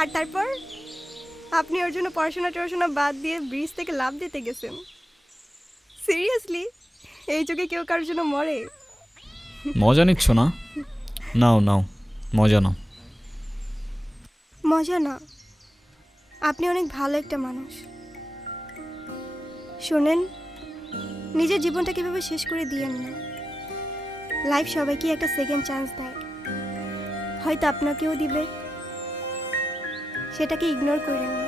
আর তারপর আপনি ওর জন্য পড়াশোনা বাদ দিয়ে ব্রিজ থেকে লাফ দিতে গেছেন। সিরিয়াসলি, এই যুগে কেউ কারোর জন্য মরে? মজা নিচ্ছ না? নাও নাও, মজা নাও। মজা না, আপনি অনেক ভালো একটা মানুষ। শোনেন, নিজের জীবনটা কিভাবে শেষ করে দিয়েন না। লাইফ সবাইকে একটা সেকেন্ড চান্স দেয়, হয়তো আপনাকেও দিবে, সেটাকে ইগনোর করেন না।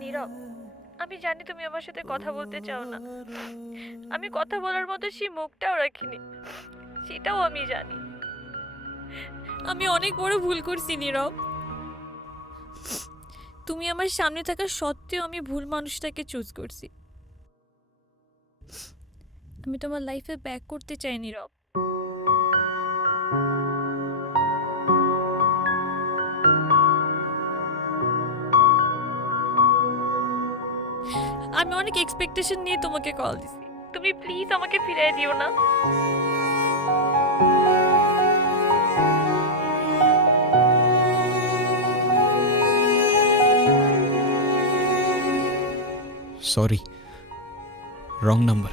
নীরব, আমি জানি তুমি আমার সাথে কথা বলতে চাও না। আমি কথা বলার মতো সেই মুখটাও রাখিনি, সেটাও আমি জানি। আমি অনেক বড় ভুল করছি নীরব। তুমি আমার সামনে থাকা সত্ত্বেও আমি ভুল মানুষটাকে চুজ করছি। আমি তোমার লাইফে ব্যাক করতে চাই নীরব। আমি অনেক এক্সপেকটেশন নিয়ে তোমাকে কল দিছি, তুমি প্লিজ আমাকে ফিরিয়ে দিও না। Sorry, wrong number.